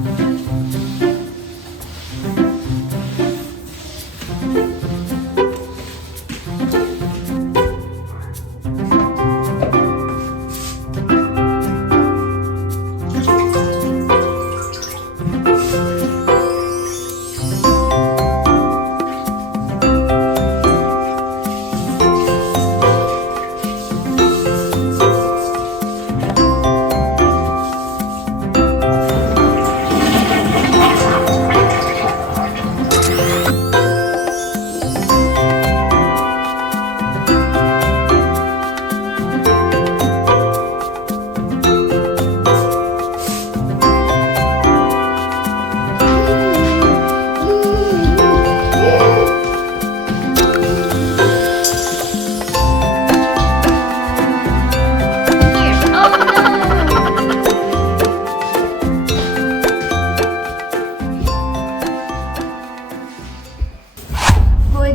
Good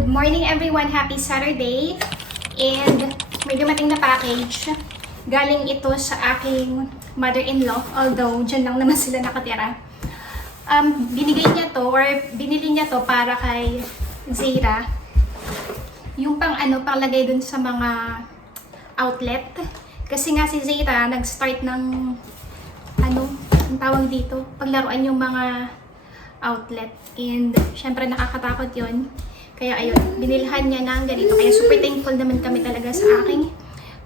morning everyone! Happy Saturday! And may dumating na package. Galing ito sa aking mother-in-law, although dyan lang naman sila nakatira. Binigay niya to or binili niya to para kay Zaira. Yung panglagay dun sa mga outlet. Kasi nga si Zaira nag-start ng ang tawag dito, paglaruan yung mga outlet. And syempre nakakatakot yon. Kaya ayun, binilhan niya ng ganito. Kaya super thankful naman kami talaga sa aking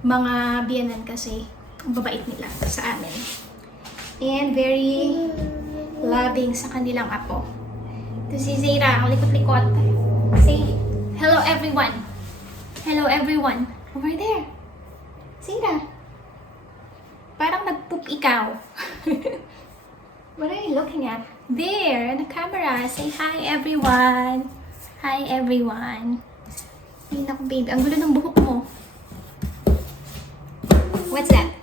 mga biyanan kasi ang babait nila sa amin. And very loving sa kanilang apo. Ito si Zaira, ang likot-likot. Say, hello everyone. Hello everyone. Over there. Zaira. Parang nag-poop ikaw. What are you looking at? There, the camera. Say hi everyone. Hi everyone. Ay naku baby, ang gulo ng buhok mo. What's that?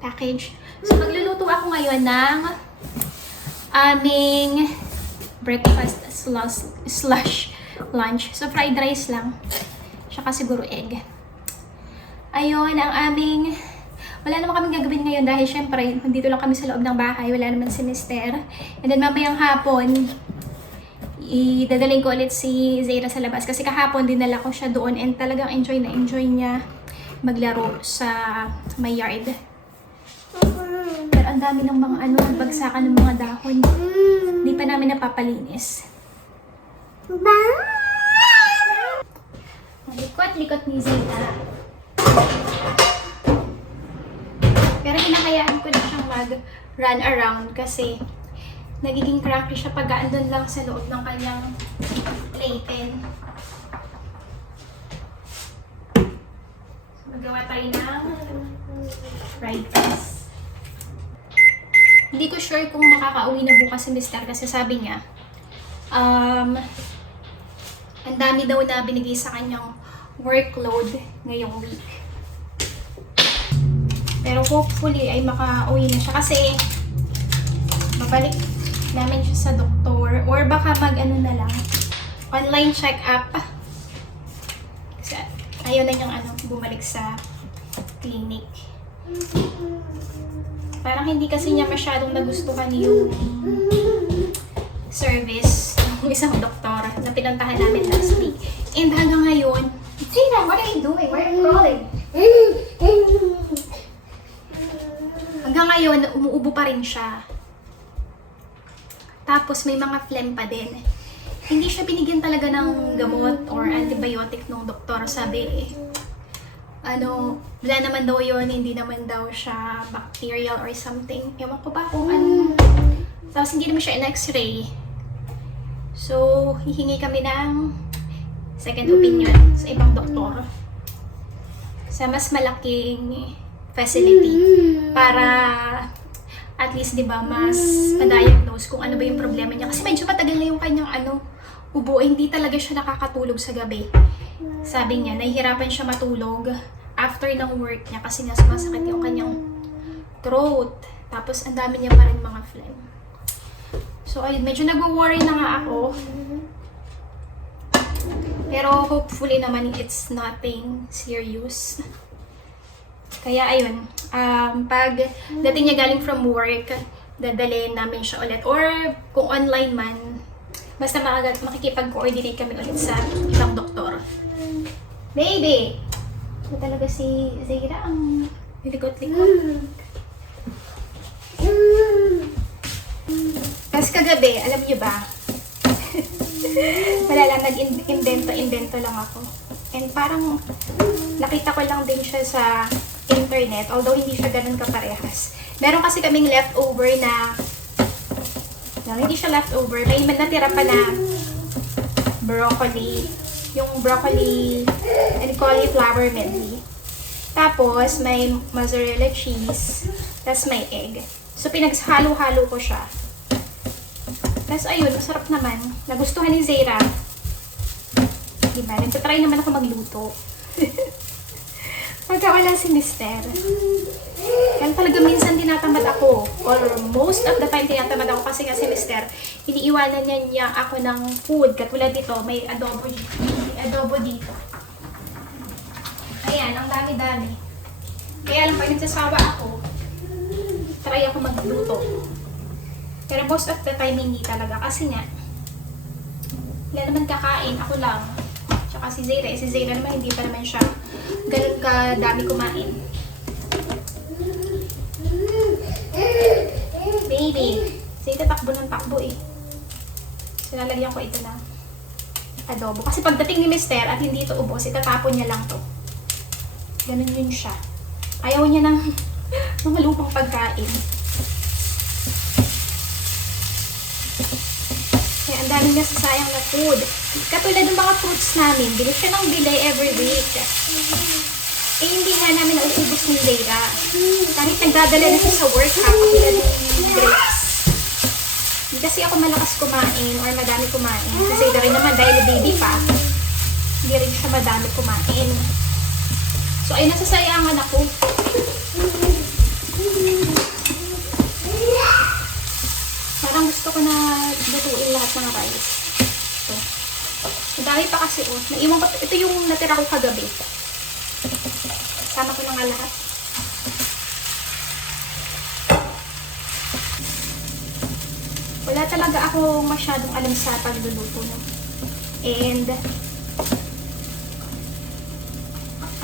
Package. So magluluto ako ngayon ng aming breakfast slash lunch. So fried rice lang. Tsaka siguro egg. Ayun, ang aming... Wala naman kaming gagawin ngayon dahil syempre, nandito lang kami sa loob ng bahay. Wala naman si Mister. And then mamayang hapon, idadaling ko ulit si Zaira sa labas kasi kahapon dinala ko siya doon and talagang enjoy niya maglaro sa may yard. Pero ang dami ng mga bagsakan ng mga dahon. Hindi pa namin napapalinis. Likot-likot ni Zaira. Pero hinahayaan ko na siyang mag-run around kasi nagiging cranky siya pag andun lang sa loob ng kanyang playpen. So, magawa tayo ng fried rice. Hindi ko sure kung makakauwi na bukas si Mister kasi sabi niya, ang dami daw na binigay sa kanyang workload ngayong week. Pero hopefully ay makauwi na siya kasi babalik namin siya sa doktor or baka na lang online check-up kasi ayaw na niyang bumalik sa clinic. Parang hindi kasi niya masyadong nagustuhan yung service ng isang doktor na pinuntahan namin last week. And hanggang ngayon, Tina, what are you doing? Why are you crawling? Hanggang ngayon, umuubo pa rin siya. Tapos may mga phlegm pa din. Hindi siya binigyan talaga ng gamot or antibiotic ng doktor. Sabi, wala naman daw yun, hindi naman daw siya bacterial or something. Ewan ko ba kung ano. Tapos hindi naman siya in-x-ray. So, hihingi kami ng second opinion sa ibang doktor. Sa mas malaking facility. Para at least, di ba, mas ma-diagnose kung ano ba yung problema niya. Kasi medyo matagal na yung kanyang ubo. Hindi talaga siya nakakatulog sa gabi. Sabi niya, nahihirapan siya matulog after ng work niya kasi nga sumasakit yung kanyang throat. Tapos, ang dami niya pa rin mga phlegm. So, ayun, medyo nag-worry na nga ako. Pero, hopefully naman, it's nothing serious. Kaya ayun, pag dating niya galing from work, dadalhin namin siya ulit. Or kung online man, basta makikipag-coordinate kami ulit sa ibang doktor. Baby! Ito talaga si Zaira ang likot-likot. Tapos kagabi, alam niyo ba? Wala lang, nag-invento lang ako. And parang nakita ko lang din siya sa internet, although hindi siya ganun kaparehas. Meron kasi kaming leftover na, no, hindi siya leftover, may natira pa na broccoli, yung broccoli and cauliflower medley. Tapos may mozzarella cheese, tapos may egg. So pinaghalo-halo ko siya. Tapos ayun, masarap naman. Nagustuhan ni Zaira. Diba? Nagtatry naman ako magluto. Pagka wala si Mister. Kaya talaga minsan tinatamad ako. Or most of the time tinatamad ako kasi Mister, iniiwanan niya ako ng food. Katulad dito, may adobo dito. Ayan, ang dami-dami. Kaya lang pag nagsasawa ako, try ako magluto. Pero most of the time hindi talaga kasi nga wala naman kakain, ako lang. Tsaka si Zaira naman hindi pa naman siya ganun kadami kumain. Baby, Zaira takbo ng takbo eh. So lalagyan ko ito ng adobo. Kasi pagdating ni Mister at hindi ito ubos, itatapon niya lang to. Ganun yun siya. Ayaw niya ng mga lupang pagkain. Kaya ang dami niya sasayang na food. Katulad ng mga fruits namin, bili siya ng bili every week. Eh hindi nga namin nauubos ni Zaira. Kahit nagdadala na siya sa work ha, katulad ng grapes. Hindi kasi ako malakas kumain or madami kumain. Si Zaira rin naman dahil baby pa, hindi rin siya madami kumain. So ay nasasayangan ako. Parang gusto ko na lutuin lahat ng rice. Ito. Madami pa kasi oh. Naiwan ko, ito yung natira ko kagabi. Sama ko na nga lahat. Wala talaga ako masyadong alam sa pagluluto. No? And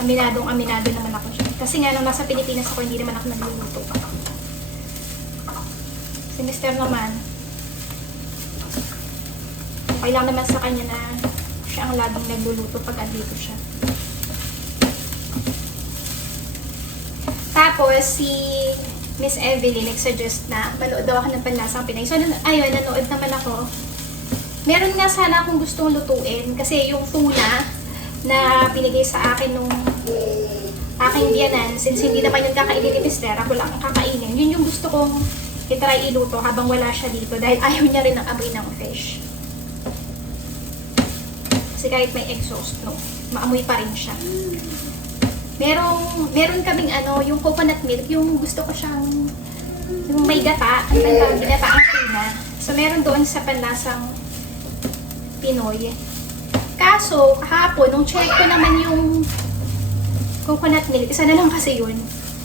aminado naman ako siya. Kasi nga nung nasa Pilipinas ako, hindi naman ako nagluluto. Si Mister naman, okay lang naman sa kanya na siya ang laging nagluluto pag andito siya. Tapos, si Miss Evelyn nag-suggest na manood daw ako ng Panlasang Pinay. So, ayun, nanood naman ako. Meron nga sana akong gustong lutuin kasi yung tuna na pinigay sa akin nung aking biyanan, since hindi naman yung kakainin ni Mister, ako lang ang kakainin. Yun yung gusto kong itry iluto habang wala siya dito dahil ayaw niya rin ng amoy ng fish. Kasi kahit may exhaust, no, maamoy pa rin siya. Meron kaming yung coconut milk, yung gusto ko siyang yung may gata, ang tawag ginata ang tuna. So meron doon sa Panlasang Pinoy. Kaso, kahapon, nung check ko naman yung coconut milk, isa na lang kasi yun,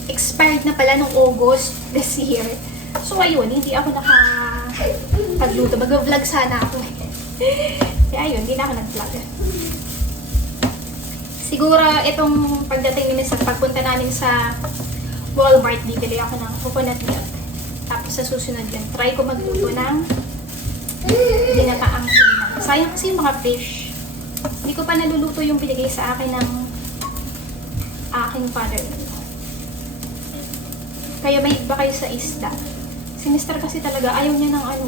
expired na pala nung August this year. So ayun, hindi ako nakapagluto. Mag-vlog sana ako. Kaya ayun, hindi na ako nag-vlog. Siguro itong pagdating ni Miss at pagpunta namin sa Walmart, bibili ako ng coconut milk. Tapos sa susunod yun, try ko magluto ng ginataang tuna. Sayang kasi yung mga fish. Hindi ko pa naluluto yung binigay sa akin ng aking father-in-law. Kaya may iba kayo sa isda. Si Mister kasi talaga ayaw niya ng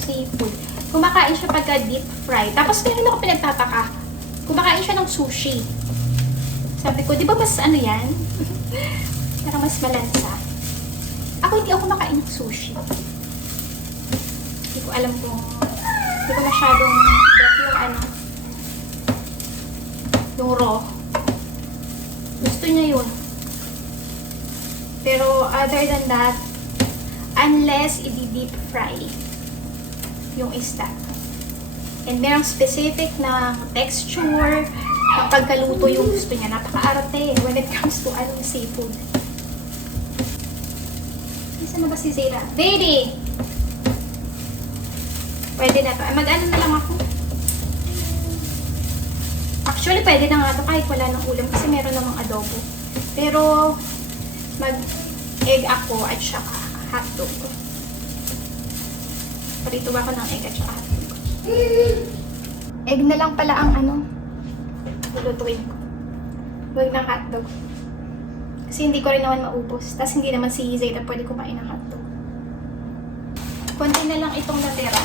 seafood. Kumakain siya pagka deep fry. Tapos meron ako pinagtataka. Kumakain siya ng sushi. Sabi ko, di ba mas yan? Parang mas malansa. Ako hindi ako kumakain ng sushi. Hindi ko alam kung hindi ko masyadong bet yung raw. Gusto niya yun. Pero other than that, unless i-deep fry yung isda. And merong specific na texture, pagkaluto yung gusto niya. Napaka-arte when it comes to seafood. Saan na ba si Zayla? Baby! Pwede na to. Mag-ano na lang ako. Actually, pwede na nga to kahit wala ng ulam kasi meron namang adobo. Pero, mag-egg ako at saka hotdog. Parito ba ako ng egg at saka hotdog? Egg na lang pala ang ano, lulutuin ko. Huwag ng hotdog. Kasi hindi ko rin naman maubos. Tapos hindi naman si Zayda pwede kumain ng hotdog. Konti na lang itong natira.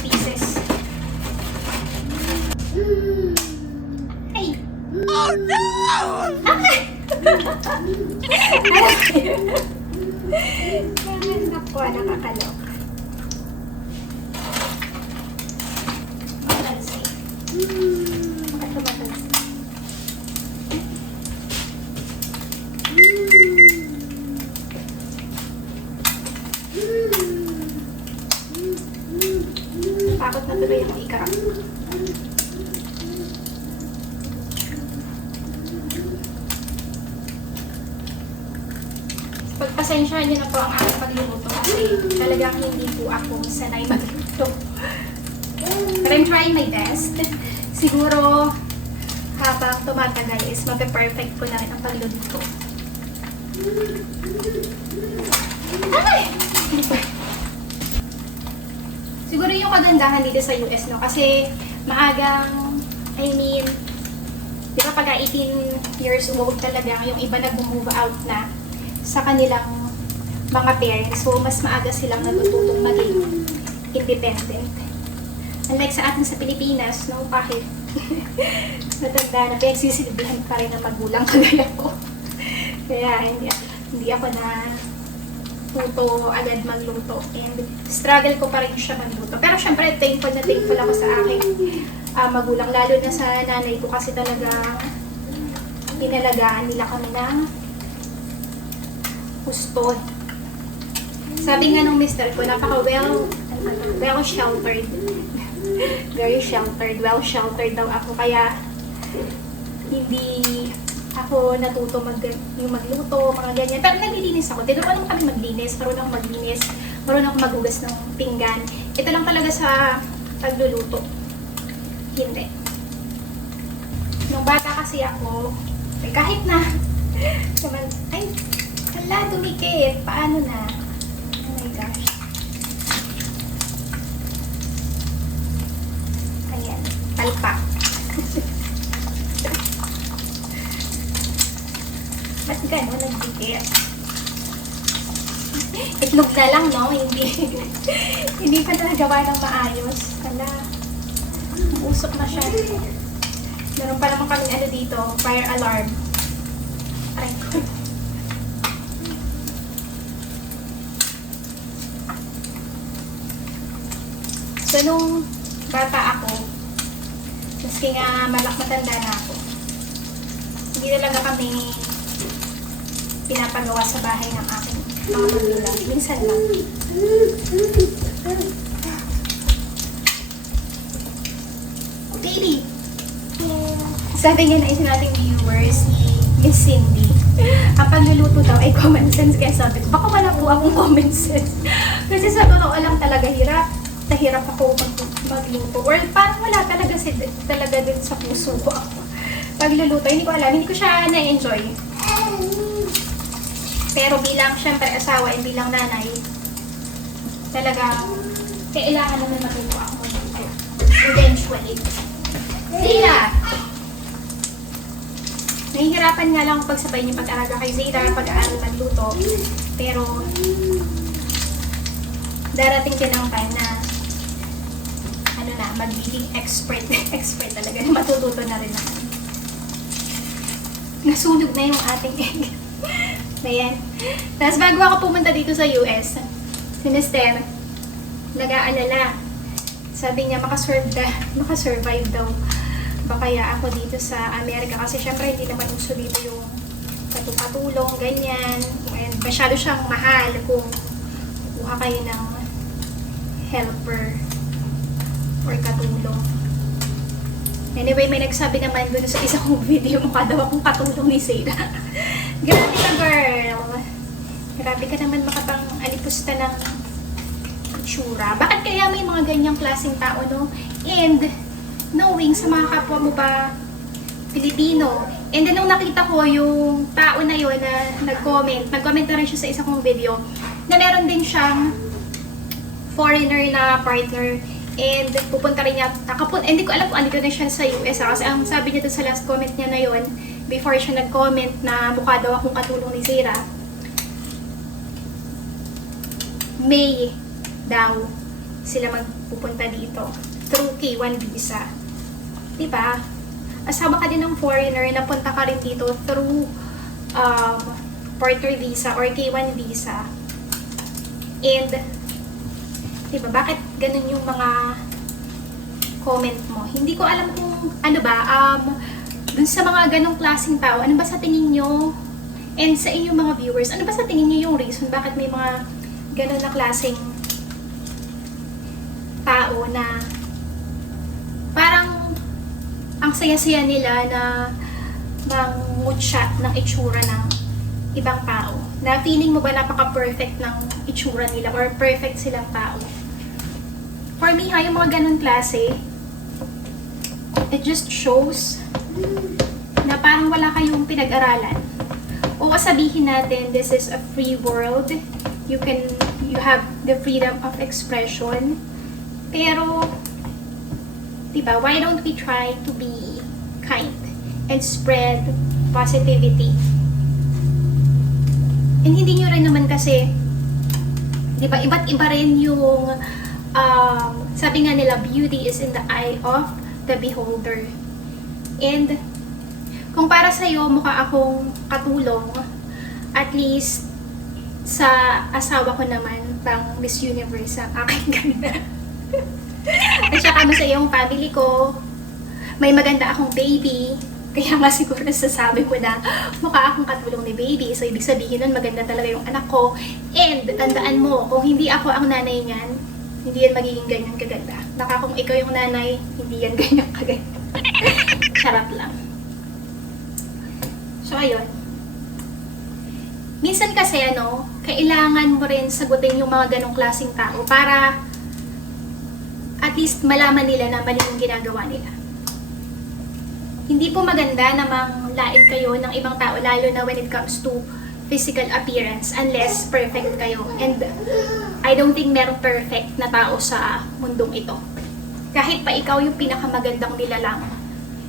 2 pieces. Ay! Oh no! Naku, nakakaloka. Matalsi. Bakit ko matalsi? Takot na tuloy ang ikarap. Pagpasensyahan niyo na po ang aking pagluluto kasi talagang hindi po ako sanay magluto. But I'm trying my best. Siguro habang tumatagal is mape-perfect ko na rin ang pagluluto. Ay! Siguro yung kagandahan dito sa US, no? Kasi maagang, di ba pag 18 years old talaga, yung iba nag-move out na sa kanilang mga parents. So, mas maaga silang natututong maging independent. Unlike sa atin sa Pilipinas, no? Kahit matanda na, pinagsisilbihan pa rin ng magulang kagaya ko. Kaya, hindi ako na tuto agad magluto. And struggle ko pa rin siya magluto. Pero syempre, thankful ako sa aking magulang. Lalo na sa nanay ko kasi talaga pinalagaan nila kami ng gusto. Sabi nga nung mister ko, napaka well sheltered. Very sheltered. Well sheltered daw ako. Kaya hindi ako natuto yung magluto, mga ganyan. Pero naglilinis ako. Tinuruan naman kami maglinis. Marunong ako maglinis. Marunong ako maghugas ng pinggan. Ito lang talaga sa pagluluto. Hindi. Nung bata kasi ako, kahit na, ay, hala, dumikit. Paano na? Oh my gosh. Ayan. Talpak. Ba't gano'n nagdikit? Itlog na lang, no? Hindi pa nagawa ng maayos. Hala. Usok na siya. Meron pa naman kami ano dito, fire alarm. Aray ko. So, nung bata ako, maski nga matanda na ako, hindi talaga kami pinapagawa sa bahay ng aking mga magulang. Minsan lang. Oh, baby! Sabi nga na isa nating viewers, ni Miss Cindy, ang pagluluto daw ay common sense. Kaya sabi ko, baka wala po akong common sense. Kasi sa totoo lang talaga hirap ako magluto. Or parang wala talaga din sa puso ko ako. Pagluluto, hindi ko alam, hindi ko siya na-enjoy. Pero bilang syempre asawa at bilang nanay, talaga kailangan naman matuto ako magluto. Eventually. Zayla! Nahihirapan nga lang pagsabay niya pag-araga kay Zayla, pag-aaral magluto. Pero darating din ang time na magiging expert talaga na matututo na rin naman. Nasunog na yung ating egg. Ayan. Tapos bago ako pumunta dito sa US, si Mister, nag-aalala. Sabi niya, makasurvive daw ba kaya ako dito sa Amerika. Kasi syempre, hindi naman uso dito yung katulong, ganyan. And masyado siyang mahal kung kuha kayo ng helper or katulong. Anyway, may nagsabi naman doon sa isang video, mukha daw akong katulong ni Zayda. Grabe ka, girl. Grabe ka naman makapang-alipusta ng itsura. Bakit kaya may mga ganyang klaseng tao, no? And, knowing sa mga kapwa mo ba Pilipino. And then, nung nakita ko yung tao na yun na nag-comment na rin siya sa isa kong video, na meron din siyang foreigner na partner. And pupunta rin niya, hindi ko alam kung andito na siya sa US. Kasi ang sabi niya dun sa last comment niya na yun, before siya nag-comment na mukha daw akong katulong ni Zara, May daw sila magpupunta dito through K1 visa. Diba? Asawa ka din ng foreigner, napunta ka rin dito through partner visa or K1 visa. And diba, bakit ganun yung mga comment mo? Hindi ko alam kung ano ba, dun sa mga ganong klaseng tao, ano ba sa tingin nyo? And sa inyong mga viewers, ano ba sa tingin nyo yung reason bakit may mga ganon na klaseng tao na parang ang saya-saya nila na mangutsa ng itsura ng ibang tao? Na feeling mo ba napaka-perfect ng itsura nila or perfect silang tao? For me, yung mga ganun klase, it just shows na parang wala kayong pinag-aralan. O sabihin natin, this is a free world. You have the freedom of expression. Pero, diba, why don't we try to be kind and spread positivity? And hindi nyo rin naman kasi, diba, iba't iba rin yung sabi nga nila, beauty is in the eye of the beholder. And kung para sa'yo mukha akong katulong, at least sa asawa ko naman, pang Miss Universe ang aking ganda. At saka sa yung family ko, may maganda akong baby. Kaya nga siguro nasasabi ko na mukha akong katulong ni baby. So ibig sabihin nun maganda talaga yung anak ko. And tandaan mo, kung hindi ako ang nanay niyan, hindi yan magiging ganyan kaganda. Baka kung ikaw yung nanay, hindi yan ganyan kaganda. Charot lang. So, ayun. Minsan kasi, kailangan mo rin sagutin yung mga ganong klaseng tao para at least malaman nila na mali yung ginagawa nila. Hindi po maganda na manglait kayo ng ibang tao, lalo na when it comes to physical appearance, unless perfect kayo. And I don't think merong perfect na tao sa mundong ito. Kahit pa ikaw yung pinakamagandang nilalang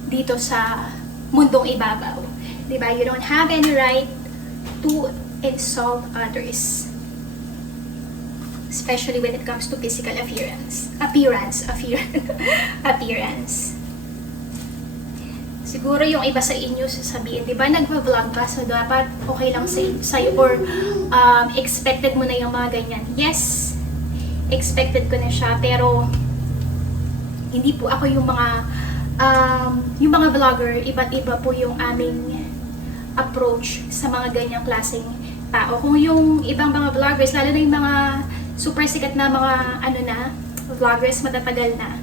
dito sa mundong ibabaw. Diba? You don't have any right to insult others. Especially when it comes to physical appearance. Appearance. Siguro yung iba sa inyo sasabihin, di ba nagva-vlog ka, so dapat okay lang sa'yo or expected mo na yung mga ganyan. Yes, expected ko na siya, pero hindi po ako yung mga vlogger, iba't iba po yung aming approach sa mga ganyang klaseng tao. Kung yung ibang mga vloggers, lalo na yung mga super sikat na mga vloggers matatagal na,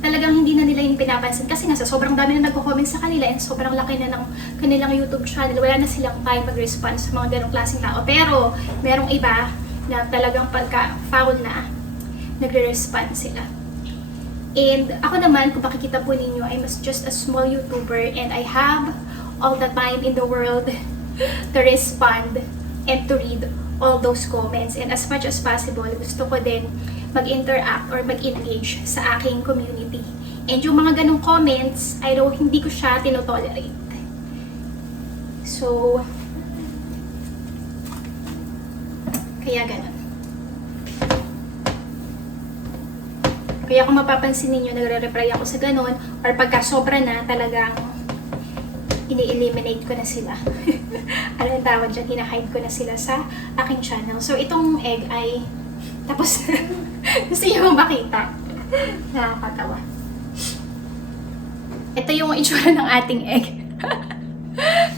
talagang hindi na nila yung pinapansin kasi nga sa sobrang dami na nagko-comment sa kanila and sobrang laki na ng kanilang YouTube channel, wala na silang time mag-respond sa mga ganong klaseng tao. Pero merong iba na talagang pagka-foul na nagre-respond sila. And ako naman, kung makikita po ninyo, I'm just a small YouTuber and I have all the time in the world to respond and to read all those comments. And as much as possible, gusto ko din mag-interact or mag-engage sa aking community. And yung mga ganong comments, hindi ko siya tinotolerate. So, kaya ganon. Kaya kung mapapansin ninyo, nagre-reply ako sa ganon, or pagka sobra na, talagang ini-eliminate ko na sila. Ano yung tawag dyan? Hina-hide ko na sila sa aking channel. So, itong egg ay tapos gusto niyo makita. Nakakatawa. Ito yung itsura ng ating egg.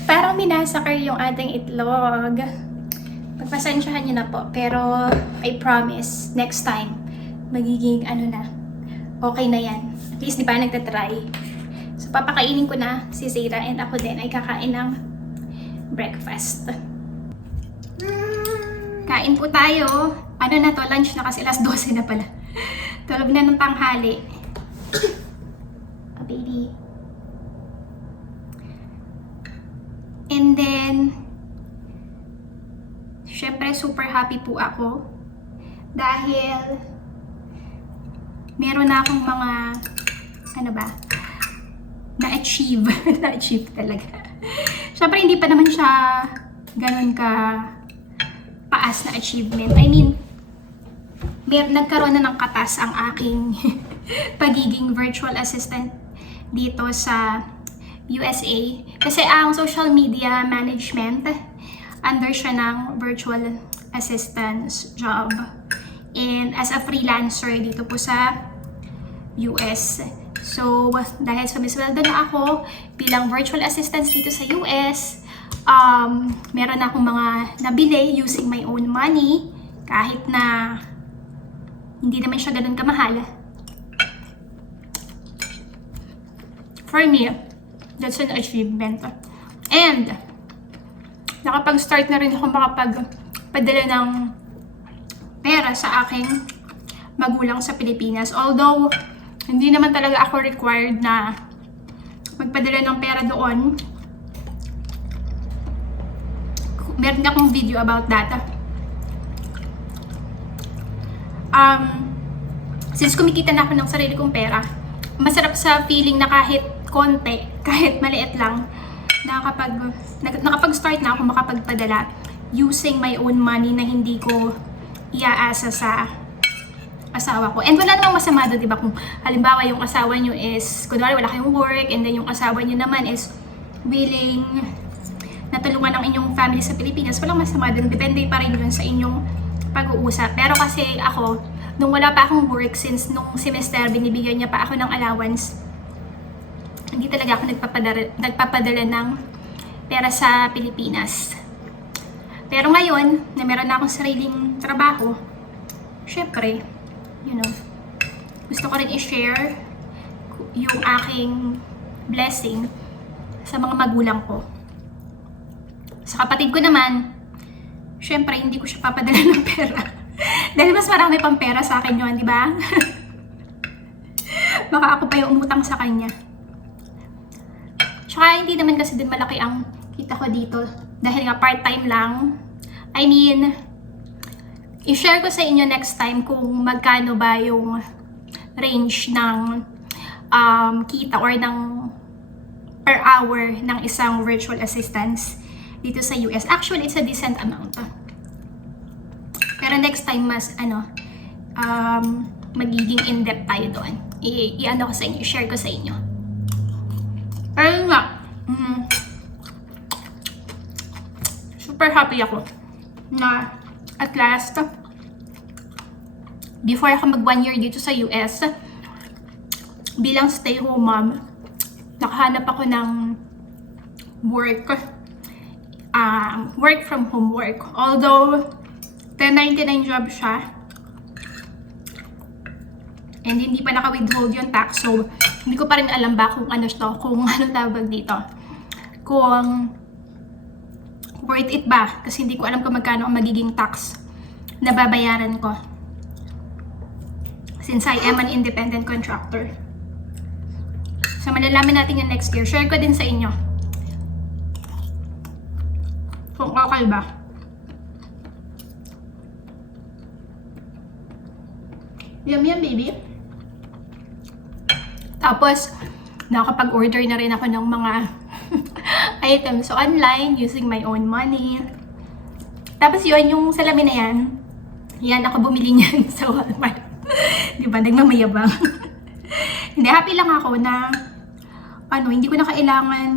Parang minasakar yung ating itlog. Pagpasensyahan niyo na po. Pero I promise, next time, magiging okay na yan. At least, di ba, nagtatry. So, papakainin ko na si Zara and ako din ay kakain ng breakfast. Kain po tayo. Ano na to? Lunch na kasi alas 12 na pala. Tulog na ng tanghali. Oh, baby. And then, syempre super happy po ako dahil meron na akong mga na-achieve. Na-achieve talaga. Syempre hindi pa naman siya ganun ka paas na achievement. I mean, nagkaroon na ng katas ang aking pagiging virtual assistant dito sa USA. Kasi ang social media management, under siya ng virtual assistance job. And as a freelancer dito po sa US. So, dahil sumisweldo na ako bilang virtual assistant dito sa US, meron akong mga nabili using my own money, kahit na hindi naman siya ganun kamahal. For me, that's an achievement. And, nakapag-start na rin ako makapagpadala ng pera sa aking magulang sa Pilipinas. Although, hindi naman talaga ako required na magpadala ng pera doon. Meron akong video about that. Since kumikita na ako ng sarili kong pera, masarap sa feeling na kahit konti, kahit maliit lang, nakapag-start na ako makapagpadala using my own money na hindi ko iaasa sa asawa ko. And wala namang masama doon, diba? Kung halimbawa yung asawa nyo is, kunwari wala kayong work, and then yung asawa nyo naman is willing na tulungan ng inyong family sa Pilipinas, walang masama doon. Depende pa rin yun sa inyong pag-uusap. Pero kasi ako, nung wala pa akong work, since nung semester, binibigyan niya pa ako ng allowance, hindi talaga ako nagpapadala ng pera sa Pilipinas. Pero ngayon, na meron na akong sariling trabaho, syempre, gusto ko rin i-share yung aking blessing sa mga magulang ko. Sa kapatid ko naman, syempre, hindi ko siya papadala ng pera. Dahil mas marami pang pera sa akin yun, di ba? Baka ako pa yung umutang sa kanya. Tsaka hindi naman kasi din malaki ang kita ko dito. Dahil nga part-time lang. I mean, i-share ko sa inyo next time kung magkano ba yung range ng kita or ng per hour ng isang virtual assistance dito sa US. Actually, it's a decent amount. Pero next time mas magiging in-depth tayo doon. I-ano ko sa inyo, i-share ko sa inyo. Pero nga, super happy ako na at last, before ako mag 1 year dito sa US, bilang stay-home mom, nakahanap ako ng work from home work. Although, 1099 job siya. And hindi pa naka-withhold yung tax. So, hindi ko pa rin alam ba kung ano tawag dito. Kung worth it ba? Kasi hindi ko alam kung magkano ang magiging tax na babayaran ko. Since I am an independent contractor. So, malalaman natin yung next year. Share ko din sa inyo. Kung okay ba. Yum yum, baby. Tapos, nakapag-order na rin ako ng mga items online using my own money. Tapos yun, yung salamin na yan ako bumili niyan sa Walmart. Diba, nagmamayabang. Hindi, happy lang ako na hindi ko na kailangan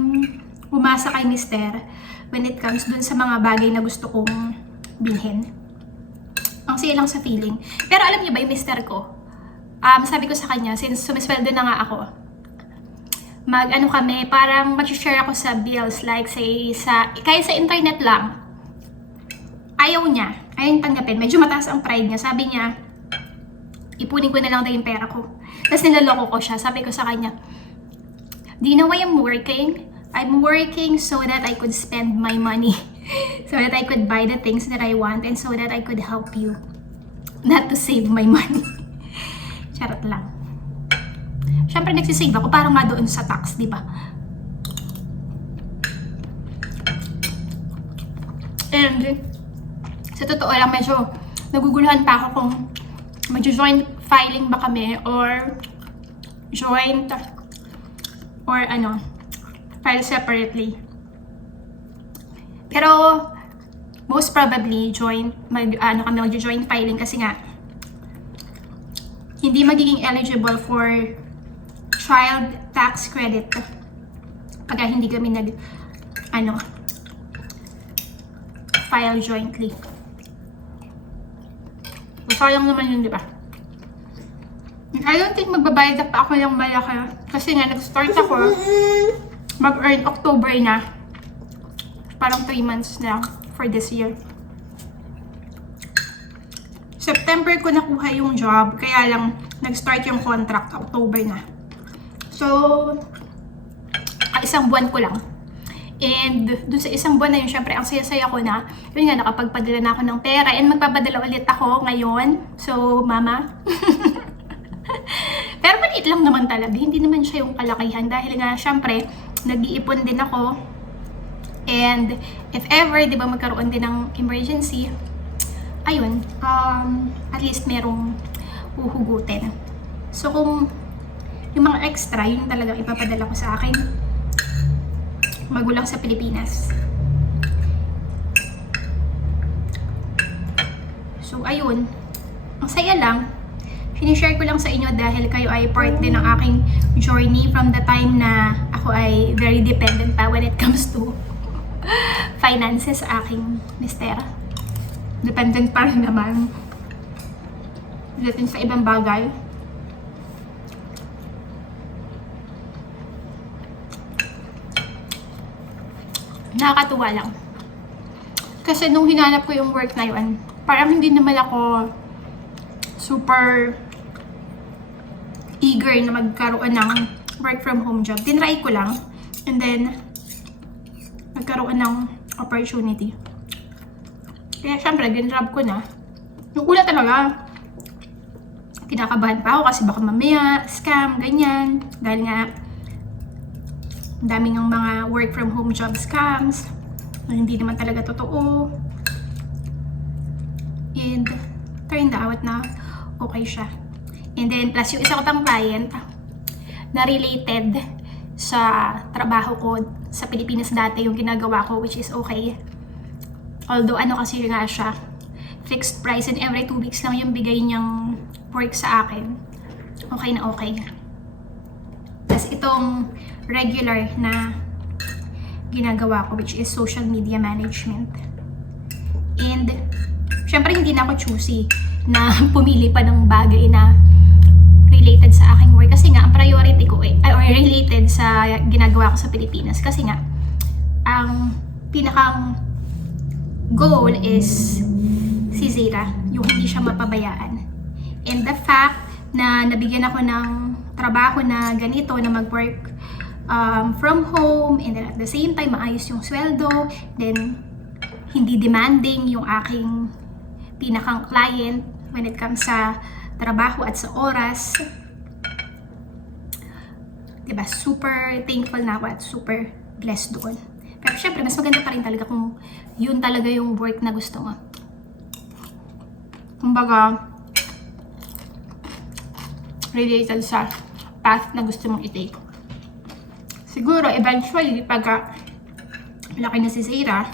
umasa kay mister when it comes dun sa mga bagay na gusto kong bilhin. Ang saya lang sa feeling. Pero alam niyo ba yung mister ko? Sabi ko sa kanya, since sumisweldo na nga ako, kami, parang mag-share ako sa bills, like say, kahit sa internet lang. Ayaw niya tanggapin. Medyo mataas ang pride niya. Sabi niya, ipunin ko na lang daw yung pera ko. Tapos nilaloko ko siya. Sabi ko sa kanya, do you know why I'm working? I'm working so that I could spend my money. So that I could buy the things that I want and so that I could help you. Not to save my money. Charot lang. Siyempre nagsisave ako para nga doon sa tax, di ba? And sa totoo lang, medyo naguguluhan pa ako kung mag-joint filing ba kami or joint or file separately. Pero most probably kami mag-joint filing kasi nga hindi magiging eligible for child tax credit pag hindi kami file jointly. Sayang naman yun, di ba? I don't think magbabayad na pa ako ng malaki kasi nga nag-start ako mag-earn October na. Parang 3 months na for this year. September ko nakuha yung job, kaya lang nag-start yung contract October na. So, isang buwan ko lang. And dun sa isang buwan na yun, syempre ang saya-saya ko na, yun nga, nakapagpadala na ako ng pera and magpapadala ulit ako ngayon. So, mama. Pero maliit lang naman talaga, hindi naman siya yung kalakihan dahil nga, syempre, nag-iipon din ako. And if ever, di ba, magkaroon din ng emergency, ayun, at least merong huhugutin. So, kung yung mga extra, yun talagang ipapadala ko sa akin magulang sa Pilipinas. So, ayun. Ang saya lang. Sinishare ko lang sa inyo dahil kayo ay part din ng aking journey from the time na ako ay very dependent pa when it comes to finances sa aking mister. Dependent pa rin naman. Dating sa ibang bagay. Nakakatuwa lang. Kasi nung hinanap ko yung work na yun, parang hindi naman ako super eager na magkaroon ng work from home job. Tinry ko lang. And then, nagkaroon ng opportunity. Kaya syempre, ginrab ko na. Yung una talaga, kinakabahan pa ako kasi baka mamaya, scam, ganyan. Dahil nga, daming ng mga work from home job scams na hindi naman talaga totoo. And turned out na okay siya. And then plus yung isa ko pang client na related sa trabaho ko sa Pilipinas dati yung ginagawa ko, which is okay. Although kasi nga siya, fixed price and every 2 weeks lang yung bigay niyang work sa akin. Okay na okay. Tapos itong regular na ginagawa ko, which is social media management. And syempre hindi na ako choosy na pumili pa ng bagay na related sa aking work kasi nga ang priority ko or related sa ginagawa ko sa Pilipinas kasi nga ang pinakang goal is si Zara, yung hindi siya mapabayaan. And the fact na nabigyan ako ng trabaho na ganito, na mag-work from home, and then at the same time maayos yung sweldo, then hindi demanding yung aking pinakang client when it comes sa trabaho at sa oras. Diba? Super thankful na ako at super blessed doon. Pero syempre, mas maganda pa rin talaga kung yun talaga yung work na gusto mo. Kumbaga, related sa path na gusto mong i-take. Siguro, eventually, pagka malaki na si Zara,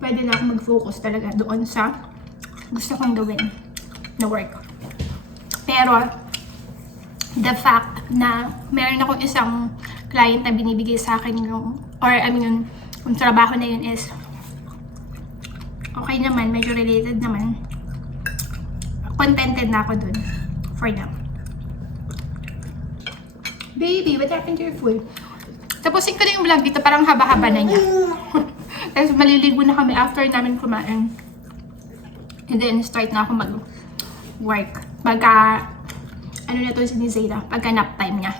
pwede na ako mag-focus talaga doon sa gusto kong gawin na work. Pero, the fact na meron akong isang client na binibigay sa akin yung trabaho na yun is okay naman, medyo related naman. Contented na ako dun for now. Baby, what happened to your food? Tapusin ko na yung vlog dito, parang haba-haba na niya. Tapos maliligo na kami after namin kumain. And then start na ako mag-work. Pagka, na to ni Zara, pagka nap time niya.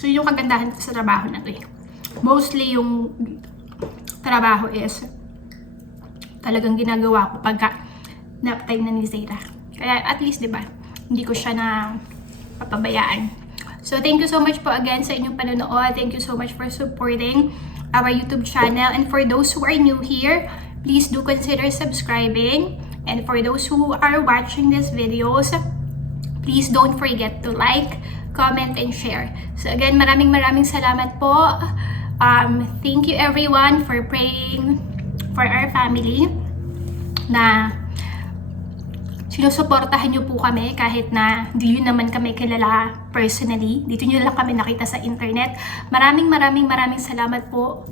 So yung kagandahan ko sa trabaho na to eh. Mostly yung trabaho is talagang ginagawa ko pagka nap time na ni Zayra. Kaya at least, di ba, hindi ko siya na papabayaan. So, thank you so much po again sa inyong panonood. Thank you so much for supporting our YouTube channel. And for those who are new here, please do consider subscribing. And for those who are watching these videos, please don't forget to like, comment, and share. So again, maraming salamat po. Thank you everyone for praying for our family na sinusuportahan niyo po kami kahit na di yun naman kami kilala personally. Dito niyo lang kami nakita sa internet. Maraming salamat po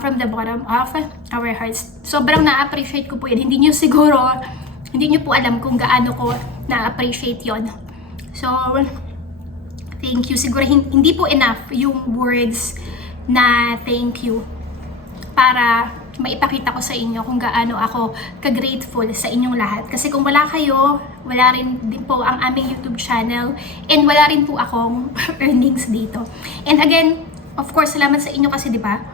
from the bottom of our hearts. Sobrang na-appreciate ko po yun. Hindi niyo po alam kung gaano ko na-appreciate yon. So, thank you. Siguro hindi po enough yung words na thank you para maipakita ko sa inyo kung gaano ako ka-grateful sa inyong lahat. Kasi kung wala kayo, wala rin din po ang aming YouTube channel and wala rin po akong earnings dito. And again, of course, salamat sa inyo kasi 'di ba?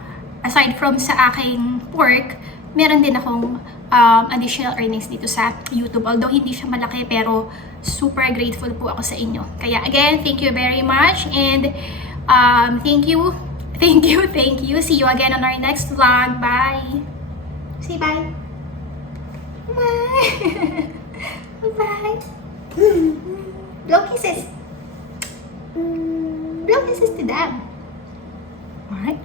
Aside from sa aking work, meron din akong additional earnings dito sa YouTube. Although hindi siya malaki pero super grateful po ako sa inyo. Kaya again, thank you very much and thank you. See you again on our next vlog. Bye. Say bye. Bye. Bye. Blow kisses. Blow kisses to them. Alright.